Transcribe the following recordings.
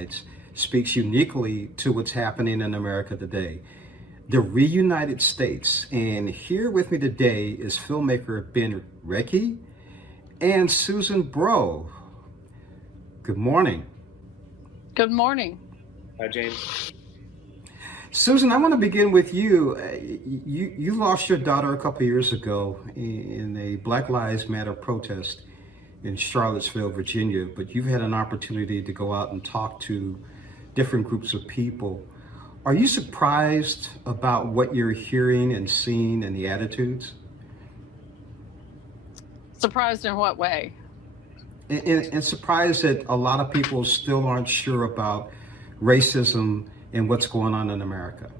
sides speaks uniquely to what's happening in America today. The Reunited States. And here with me today is filmmaker Ben Recchi and Susan Bro. Good morning. Good morning. Hi, James. Susan, I want to begin with you. You lost your daughter a couple years ago in a Black Lives Matter protest in Charlottesville, Virginia, but you've had an opportunity to go out and talk to different groups of people. Are you surprised about what you're hearing and seeing and the attitudes? Surprised in what way? And surprised that a lot of people still aren't sure about racism and what's going on in America.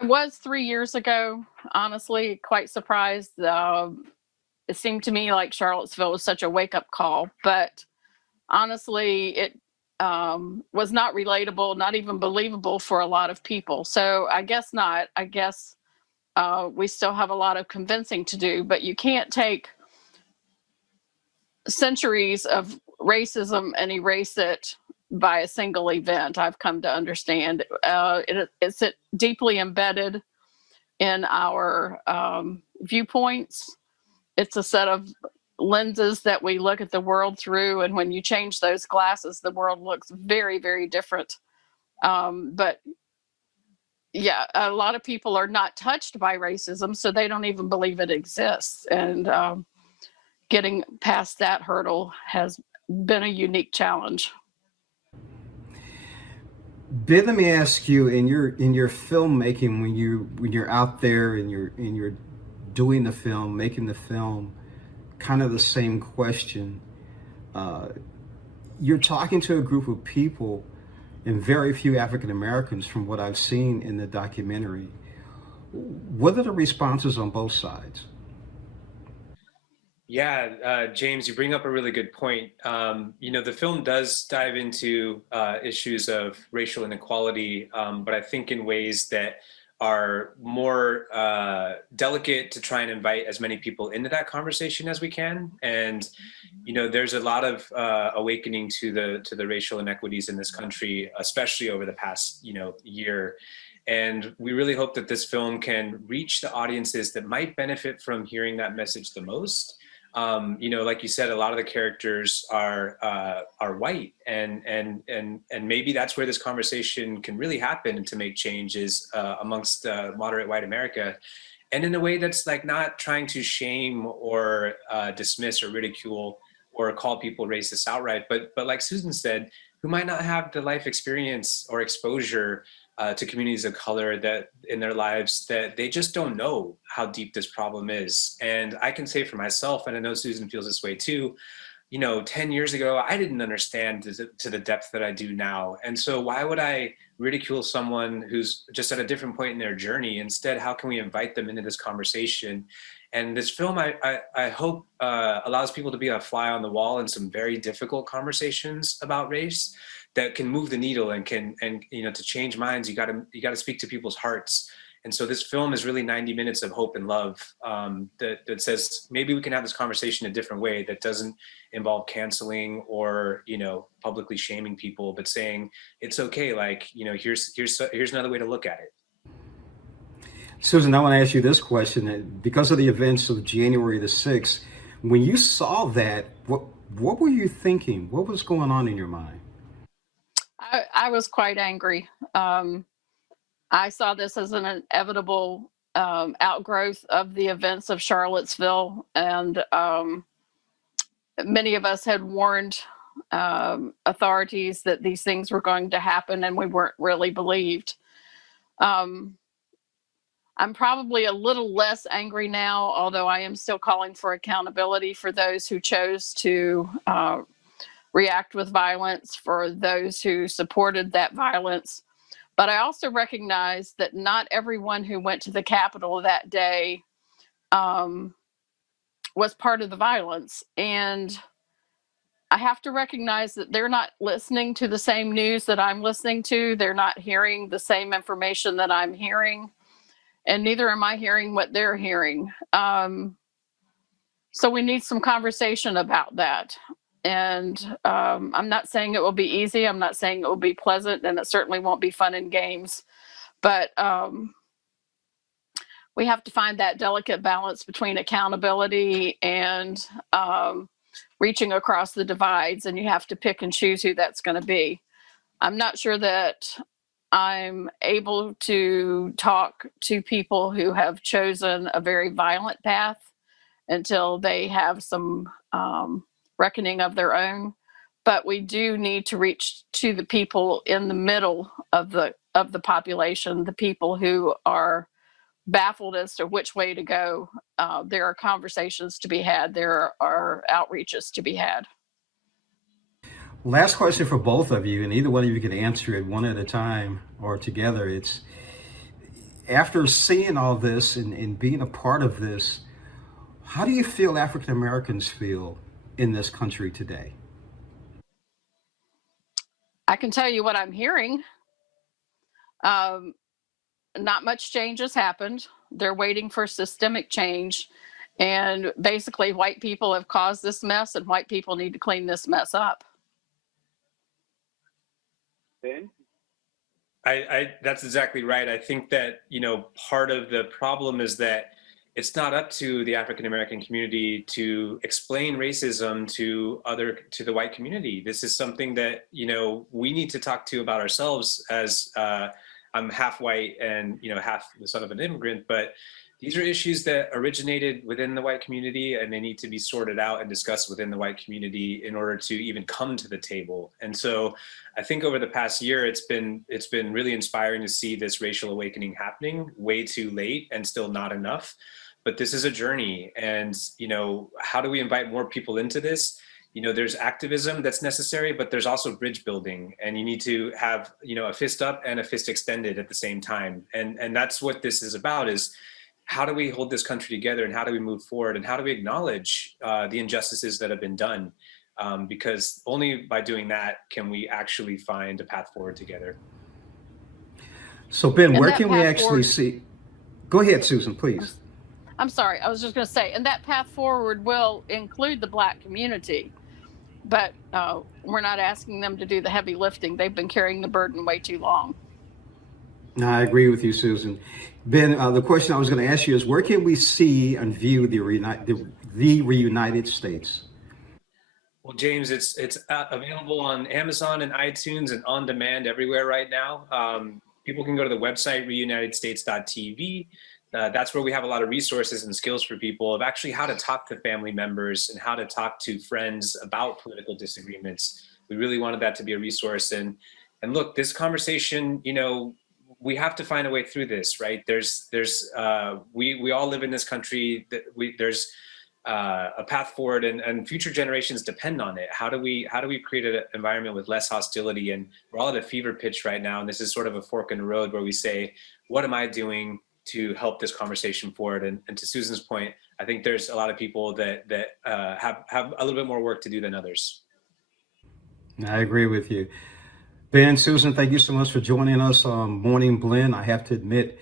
I was 3 years ago, honestly, quite surprised. It seemed to me like Charlottesville was such a wake up call, but honestly, it was not relatable, not even believable for a lot of people. So I guess not. I guess we still have a lot of convincing to do, but you can't take centuries of racism and erase it by a single event. I've come to understand it's deeply embedded in our viewpoints. It's a set of lenses that we look at the world through, and when you change those glasses, the world looks very, very different. But yeah, a lot of people are not touched by racism, so they don't even believe it exists. And getting past that hurdle has been a unique challenge. Ben, let me ask you, in your filmmaking, when you're out there and you're doing the film, making the film, kind of the same question. Uh, you're talking to a group of people, and very few African Americans, from what I've seen in the documentary. What are the responses on both sides? Yeah, James, you bring up a really good point. The film does dive into issues of racial inequality, but I think in ways that are more delicate to try and invite as many people into that conversation as we can. And there's a lot of awakening to the racial inequities in this country, especially over the past year. And we really hope that this film can reach the audiences that might benefit from hearing that message the most. Like you said, a lot of the characters are white, and maybe that's where this conversation can really happen to make changes amongst moderate white America, and in a way that's like not trying to shame or dismiss or ridicule or call people racist outright, but like Susan said, who might not have the life experience or exposure to communities of color that in their lives that they just don't know how deep this problem is. And I can say for myself, and I know Susan feels this way too, 10 years ago, I didn't understand to the depth that I do now. And so why would I ridicule someone who's just at a different point in their journey? Instead, how can we invite them into this conversation? And this film, I hope, allows people to be a fly on the wall in some very difficult conversations about race that can move the needle and to change minds, you gotta speak to people's hearts. And so this film is really 90 minutes of hope and love, that says maybe we can have this conversation a different way that doesn't involve canceling or publicly shaming people, but saying it's okay. Like here's another way to look at it. Susan, I want to ask you this question. Because of the events of January the 6th, when you saw that, what were you thinking? What was going on in your mind? I was quite angry. I saw this as an inevitable outgrowth of the events of Charlottesville, and many of us had warned authorities that these things were going to happen, and we weren't really believed. Um, I'm probably a little less angry now, although I am still calling for accountability for those who chose to react with violence, for those who supported that violence. But I also recognize that not everyone who went to the Capitol that day um, was part of the violence. And I have to recognize that they're not listening to the same news that I'm listening to. They're not hearing the same information that I'm hearing. And neither am I hearing what they're hearing. So we need some conversation about that. And I'm not saying it will be easy. I'm not saying it will be pleasant, and it certainly won't be fun and games. But we have to find that delicate balance between accountability and reaching across the divides. And you have to pick and choose who that's going to be. I'm not sure that I'm able to talk to people who have chosen a very violent path until they have some reckoning of their own. But we do need to reach to the people in the middle of the population, the people who are baffled as to which way to go. There are conversations to be had. There are outreaches to be had. Last question for both of you, and either one of you can answer it one at a time or together. It's after seeing all this and being a part of this, how do you feel African Americans feel in this country today? I can tell you what I'm hearing. Um, Not much change has happened. They're waiting for systemic change. And basically, white people have caused this mess, and white people need to clean this mess up. Ben? That's exactly right. I think that, part of the problem is that it's not up to the African American community to explain racism to the white community. This is something that, we need to talk to about ourselves as I'm half white and, half the son of an immigrant, but these are issues that originated within the white community, and they need to be sorted out and discussed within the white community in order to even come to the table. And so I think over the past year, it's been really inspiring to see this racial awakening happening way too late and still not enough. But this is a journey. And, how do we invite more people into this? There's activism that's necessary, but there's also bridge building, and you need to have, a fist up and a fist extended at the same time. And that's what this is about, is how do we hold this country together, and how do we move forward, and how do we acknowledge the injustices that have been done? Because only by doing that can we actually find a path forward together. So Ben, And where that can we path actually forward, see? Go ahead, Susan, please. I'm sorry, I was just going to say, and that path forward will include the Black community, but we're not asking them to do the heavy lifting. They've been carrying the burden way too long. No, I agree with you, Susan. Ben, the question I was going to ask you is, where can we see and view the Reunited States? Well, James, it's available on Amazon and iTunes and on demand everywhere right now. People can go to the website reunitedstates.tv. That's where we have a lot of resources and skills for people of actually how to talk to family members and how to talk to friends about political disagreements. We really wanted that to be a resource. And look, this conversation, we have to find a way through this, right? We all live in this country. There's a path forward, and future generations depend on it. How do we create an environment with less hostility? And we're all at a fever pitch right now, and this is sort of a fork in the road where we say, what am I doing to help this conversation forward? And to Susan's point, I think there's a lot of people that have a little bit more work to do than others. I agree with you. Ben, Susan, thank you so much for joining us on Morning Blend. I have to admit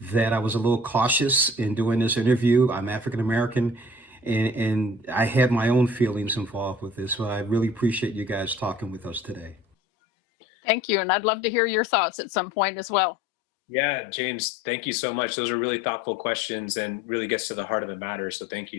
that I was a little cautious in doing this interview. I'm African American, and I had my own feelings involved with this. So I really appreciate you guys talking with us today. Thank you. And I'd love to hear your thoughts at some point as well. Yeah, James, thank you so much. Those are really thoughtful questions and really gets to the heart of the matter. So thank you.